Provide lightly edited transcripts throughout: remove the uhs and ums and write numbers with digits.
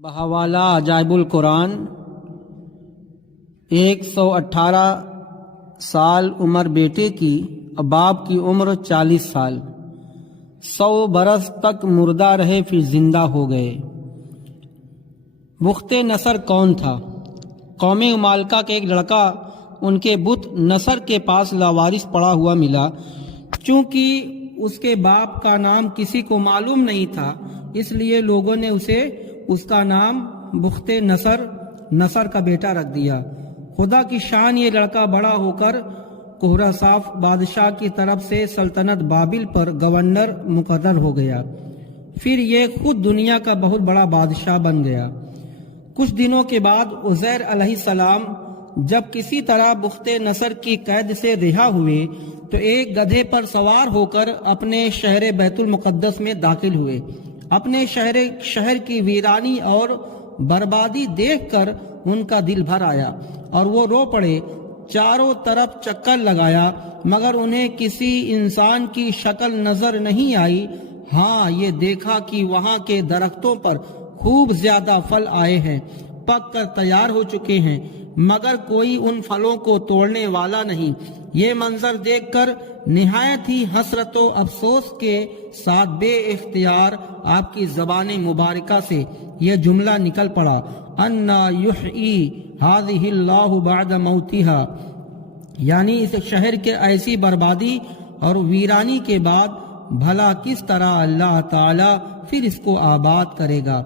بحوالہ عجائب القرآن 118 سال عمر بیٹے کی اور باپ کی عمر 40 سال 100 برس تک مردہ رہے پھر زندہ ہو گئے۔ بخت نصر کون تھا؟ قوم مالکہ کے ایک لڑکا ان کے بت نصر کے پاس لاوارث پڑا ہوا ملا۔ چونکہ اس کے باپ کا نام کسی کو معلوم نہیں تھا، اس لیے لوگوں نے اس کا نام بخت نصر کا بیٹا رکھ دیا۔ خدا کی شان، یہ لڑکا بڑا ہو کر کوہراساف بادشاہ کی طرف سے سلطنت بابل پر گورنر مقرر ہو گیا۔ پھر یہ خود دنیا کا بہت بڑا بادشاہ بن گیا۔ کچھ دنوں کے بعد عزیر علیہ السلام جب کسی طرح بخت نصر کی قید سے رہا ہوئے تو ایک گدھے پر سوار ہو کر اپنے شہر بیت المقدس میں داخل ہوئے۔ اپنے شہر کی ویرانی اور بربادی دیکھ کر ان کا دل بھر آیا اور وہ رو پڑے۔ چاروں طرف چکر لگایا مگر انہیں کسی انسان کی شکل نظر نہیں آئی۔ ہاں، یہ دیکھا کہ وہاں کے درختوں پر خوب زیادہ پھل آئے ہیں، پک کر تیار ہو چکے ہیں، مگر کوئی ان پھلوں کو توڑنے والا نہیں۔ یہ منظر دیکھ کر نہایت ہی حسرت و افسوس کے ساتھ بے اختیار آپ کی زبان مبارکہ سے یہ جملہ نکل پڑا، انا یحیی ھذہ اللہ بعد موتہا، یعنی اس شہر کے ایسی بربادی اور ویرانی کے بعد بھلا کس طرح اللہ تعالی پھر اس کو آباد کرے گا۔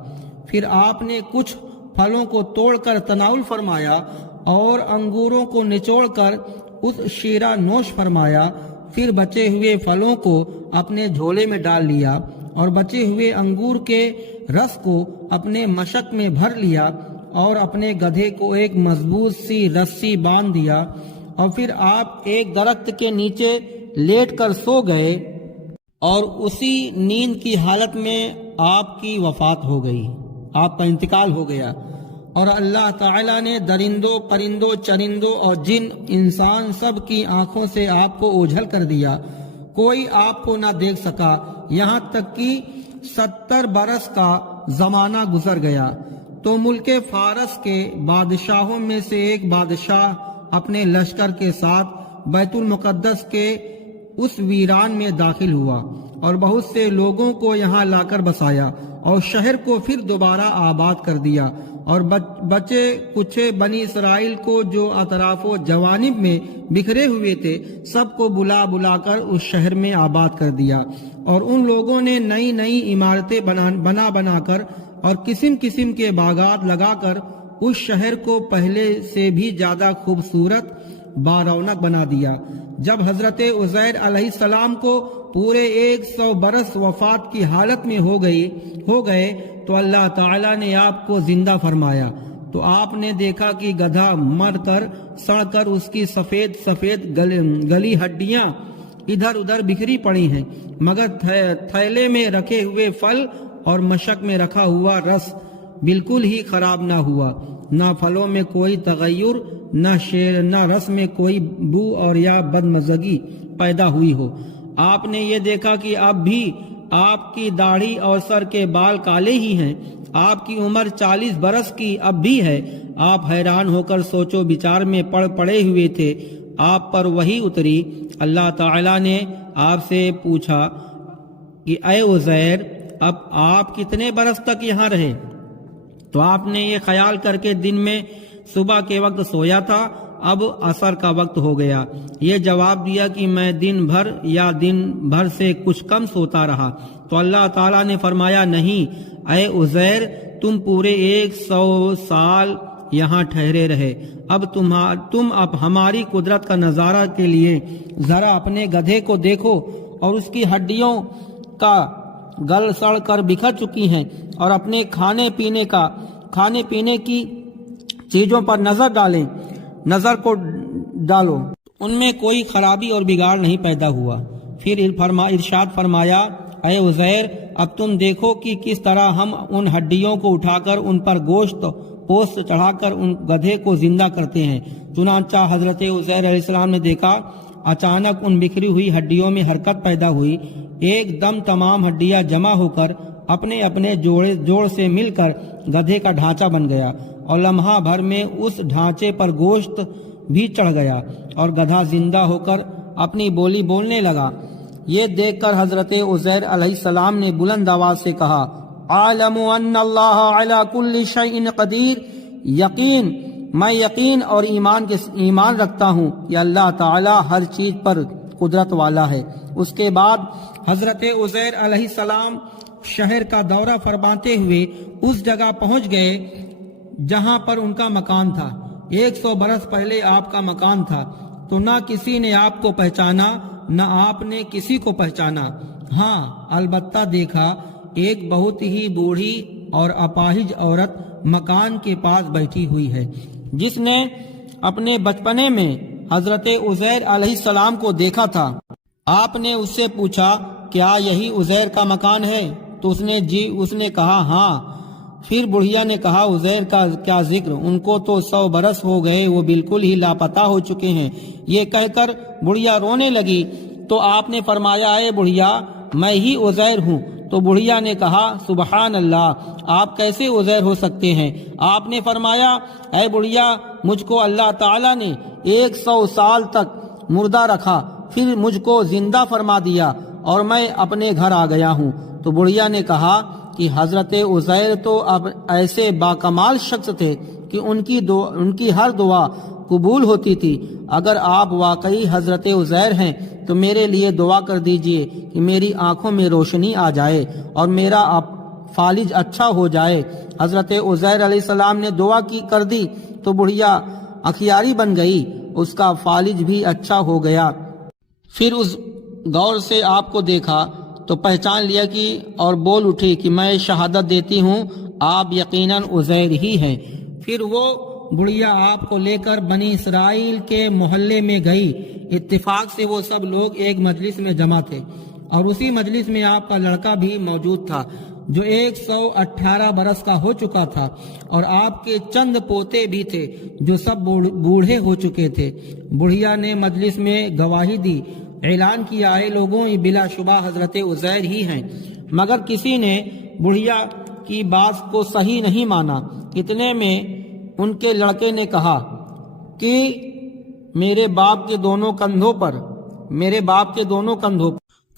پھر آپ نے کچھ پھلوں کو توڑ کر تناول فرمایا اور انگوروں کو نچوڑ کر اس شیرہ نوش فرمایا۔ پھر بچے ہوئے پھلوں کو اپنے جھولے میں ڈال لیا اور بچے ہوئے انگور کے رس کو اپنے مشک میں بھر لیا اور اپنے گدھے کو ایک مضبوط سی رسی باندھ دیا، اور پھر آپ ایک درخت کے نیچے لیٹ کر سو گئے اور اسی نیند کی حالت میں آپ کی وفات ہو گئی، آپ کا انتقال ہو گیا۔ اور اللہ تعالیٰ نے درندوں، پرندوں، چرندوں اور جن انسان سب کی آنکھوں سے آپ کو اوجھل کر دیا، کوئی آپ کو نہ دیکھ سکا، یہاں تک کہ 70 برس کا زمانہ گزر گیا۔ تو ملک فارس کے بادشاہوں میں سے ایک بادشاہ اپنے لشکر کے ساتھ بیت المقدس کے اس ویران میں داخل ہوا اور بہت سے لوگوں کو یہاں لا کر بسایا اور شہر کو پھر دوبارہ آباد کر دیا، اور بچے کچھے بنی اسرائیل کو جو اطراف و جوانب میں بکھرے ہوئے تھے سب کو بلا بلا کر اس شہر میں آباد کر دیا، اور ان لوگوں نے نئی نئی عمارتیں بنا کر اور قسم قسم کے باغات لگا کر اس شہر کو پہلے سے بھی زیادہ خوبصورت بارونق بنا دیا۔ جب حضرت عزیر علیہ السلام کو پورے 100 برس وفات کی حالت میں ہو گئے تو اللہ تعالیٰ نے آپ کو زندہ فرمایا، تو آپ نے دیکھا کہ گدھا مر کر سڑ کر اس کی سفید سفید گلی ہڈیاں ادھر ادھر بکھری پڑی ہیں، مگر تھیلے میں رکھے ہوئے پھل اور مشک میں رکھا ہوا رس بالکل ہی خراب نہ ہوا، نہ پھلوں میں کوئی تغیر، نہ رس میں کوئی بو اور یا بدمزگی پیدا ہوئی ہو۔ آپ نے یہ دیکھا کہ اب بھی آپ کی داڑھی اور سر کے بال کالے ہی ہیں، آپ کی عمر 40 برس کی اب بھی ہے۔ آپ حیران ہو کر سوچو بچار میں پڑے ہوئے تھے، آپ پر وحی اتری۔ اللہ تعالیٰ نے آپ سے پوچھا کہ اے عزیر، اب آپ کتنے برس تک یہاں رہے؟ تو آپ نے یہ خیال کر کے دن میں صبح کے وقت سویا تھا، اب عصر کا وقت ہو گیا۔ یہ جواب دیا کہ میں دن بھر یا دن بھر سے کچھ کم سوتا رہا۔ تو اللہ تعالیٰ نے فرمایا، نہیں اے عزیر، تم پورے 100 سال یہاں ٹھہرے رہے، اب تم ہماری قدرت کا نظارہ کے لیے ذرا اپنے گدھے کو دیکھو، اور اس کی ہڈیوں کا گل سڑ کر بکھر چکی ہیں، اور اپنے کھانے پینے کی چیزوں پر نظر کو ڈالو، ان میں کوئی خرابی اور بگاڑ نہیں پیدا ہوا۔ پھر ارشاد فرمایا، اے عزیر، اب تم دیکھو کہ کس طرح ہم ان ہڈیوں کو اٹھا کر ان پر گوشت پوست چڑھا کر ان گدھے کو زندہ کرتے ہیں۔ چنانچہ حضرت عزیر علیہ السلام نے دیکھا، اچانک ان بکھری ہوئی ہڈیوں میں حرکت پیدا ہوئی، ایک دم تمام ہڈیاں جمع ہو کر اپنے اپنے جوڑ سے مل کر گدھے کا ڈھانچہ بن گیا اور لمحہ بھر میں اس ڈھانچے پر گوشت بھی چڑھ گیا اور گدھا زندہ ہو کر اپنی بولی بولنے لگا۔ یہ دیکھ کر حضرت عزیر علیہ السلام نے بلند آواز سے کہا، اعلم ان اللہ علی کل شیء قدیر، میں یقین اور ایمان رکھتا ہوں کہ اللہ تعالی ہر چیز پر قدرت والا ہے۔ اس کے بعد حضرت عزیر علیہ السلام شہر کا دورہ فرماتے ہوئے اس جگہ پہنچ گئے جہاں پر ان کا مکان تھا۔ 100 برس پہلے آپ کا مکان تھا، تو نہ کسی نے آپ کو پہچانا نہ آپ نے کسی کو پہچانا۔ ہاں، البتہ دیکھا ایک بہت ہی بوڑھی اور اپاہج عورت مکان کے پاس بیٹھی ہوئی ہے، جس نے اپنے بچپنے میں حضرت عزیر علیہ السلام کو دیکھا تھا۔ آپ نے اس سے پوچھا، کیا یہی عزیر کا مکان ہے؟ تو اس نے کہا ہاں۔ پھر بڑھیا نے کہا، عزیر کا کیا ذکر، ان کو تو 100 برس ہو گئے، وہ بالکل ہی لاپتہ ہو چکے ہیں۔ یہ کہہ کر بڑھیا رونے لگی تو آپ نے فرمایا، اے بڑھیا، میں ہی عزیر ہوں۔ تو بڑھیا نے کہا، سبحان اللہ، آپ کیسے عزیر ہو سکتے ہیں؟ آپ نے فرمایا، اے بڑھیا، مجھ کو اللہ تعالیٰ نے 100 سال تک مردہ رکھا، پھر مجھ کو زندہ فرما دیا اور میں اپنے گھر آ گیا ہوں۔ تو بڑھیا نے کہا کہ حضرت عزیر تو اب ایسے باکمال شخص تھے کہ ان کی ہر دعا قبول ہوتی تھی۔ اگر آپ واقعی حضرت عزیر ہیں تو میرے لیے دعا کر دیجئے کہ میری آنکھوں میں روشنی آ جائے اور میرا فالج اچھا ہو جائے۔ حضرت عزیر علیہ السلام نے دعا کر دی تو بڑھیا اخیاری بن گئی، اس کا فالج بھی اچھا ہو گیا۔ پھر اس غور سے آپ کو دیکھا تو پہچان لیا کہ اور بول اٹھی کہ میں شہادت دیتی ہوں آپ یقیناً عزیر ہی ہیں۔ پھر وہ بڑھیا آپ کو لے کر بنی اسرائیل کے محلے میں گئی۔ اتفاق سے وہ سب لوگ ایک مجلس میں جمع تھے اور اسی مجلس میں آپ کا لڑکا بھی موجود تھا جو 118 برس کا ہو چکا تھا، اور آپ کے چند پوتے بھی تھے جو سب بوڑھے ہو چکے تھے۔ بڑھیا نے مجلس میں گواہی دی، اعلان کیا، اے لوگوں، یہ بلا شبہ حضرت عزیر ہی ہیں۔ مگر کسی نے بڑھیا کی بات کو صحیح نہیں مانا۔ اتنے میں ان کے لڑکے نے کہا کہ میرے باپ کے دونوں کندھوں پر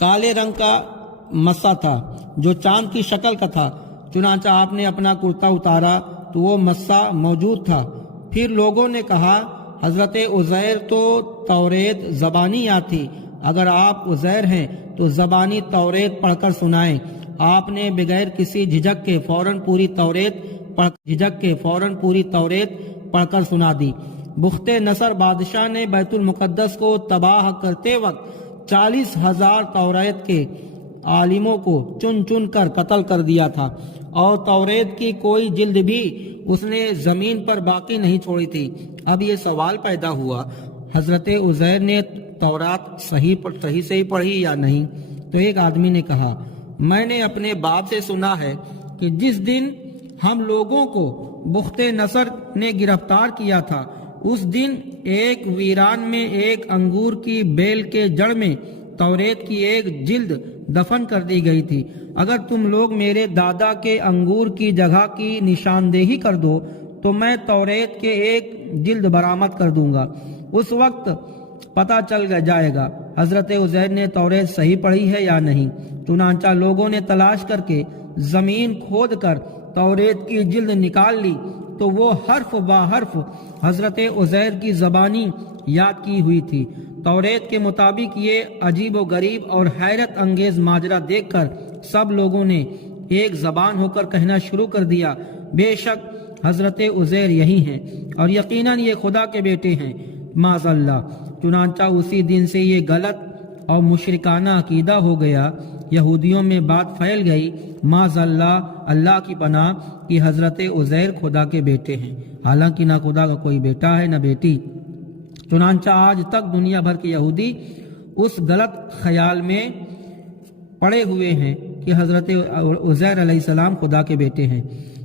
کالے رنگ کا مسا تھا جو چاند کی شکل کا تھا۔ چنانچہ آپ نے اپنا کرتا اتارا تو وہ مسا موجود تھا۔ پھر لوگوں نے کہا، حضرت عزیر تو توریت زبانی یاد تھی، اگر آپ عزیر ہیں تو زبانی توریت پڑھ کر سنائیں۔ آپ نے بغیر کسی جھجک کے فوراً پوری توریت پڑھ کر سنا دی۔ بخت نصر بادشاہ نے بیت المقدس کو تباہ کرتے وقت 40,000 توریت کے عالموں کو چن چن کر قتل کر دیا تھا، اور توریت کی کوئی جلد بھی اس نے زمین پر باقی نہیں چھوڑی تھی۔ اب یہ سوال پیدا ہوا، حضرت عزیر نے تورات صحیح سے پڑھی یا نہیں؟ تو ایک آدمی نے کہا، میں نے اپنے باپ سے سنا ہے کہ جس دن ہم لوگوں کو بخت نصر نے گرفتار کیا تھا، اس دن ایک ویران میں ایک انگور کی بیل کے جڑ میں توریت کی ایک جلد دفن کر دی گئی تھی۔ اگر تم لوگ میرے دادا کے انگور کی جگہ کی نشاندہی کر دو تو میں توریت کے ایک جلد برآمد کر دوں گا، اس وقت پتہ چل جائے گا حضرت عزیر نے توریت صحیح پڑھی ہے یا نہیں۔ چنانچہ لوگوں نے تلاش کر کے زمین کھود کر توریت کی جلد نکال لی تو وہ حرف با حرف حضرت عزیر کی زبانی یاد کی ہوئی تھی۔ توریت کے مطابق یہ عجیب و غریب اور حیرت انگیز ماجرا دیکھ کر سب لوگوں نے ایک زبان ہو کر کہنا شروع کر دیا، بے شک حضرت عزیر یہی ہیں اور یقیناً یہ خدا کے بیٹے ہیں، معاذ اللہ۔ چنانچہ اسی دن سے یہ غلط اور مشرکانہ عقیدہ ہو گیا، یہودیوں میں بات پھیل گئی، معاذ اللہ، اللہ کی پناہ، کہ حضرت عزیر خدا کے بیٹے ہیں، حالانکہ نہ خدا کا کوئی بیٹا ہے نہ بیٹی۔ چنانچہ آج تک دنیا بھر کے یہودی اس غلط خیال میں پڑے ہوئے ہیں کہ حضرت عزیر علیہ السلام خدا کے بیٹے ہیں۔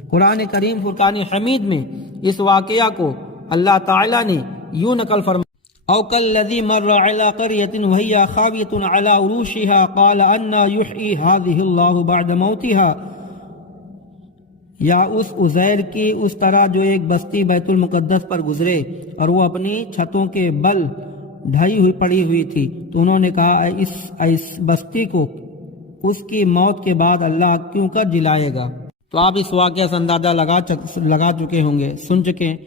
قرآن کریم فرقان حمید میں اس واقعہ کو اللہ تعالیٰ نے یوں نقل فرمایا، او کالذی مر علی قریۃ وہی خاویۃ علی عروشها قال انا یحیی هذه اللہ بعد موتها یا اس عزیر کی اس طرح جو ایک بستی بیت المقدس پر گزرے اور وہ اپنی چھتوں کے بل ڈھائی ہوئی پڑی ہوئی تھی، تو انہوں نے کہا اس بستی کو اس کی موت کے بعد اللہ کیوں کر جلائے گا؟ تو آپ اس واقعہ سے اندازہ لگا چکے ہوں گے، سن چکے ہیں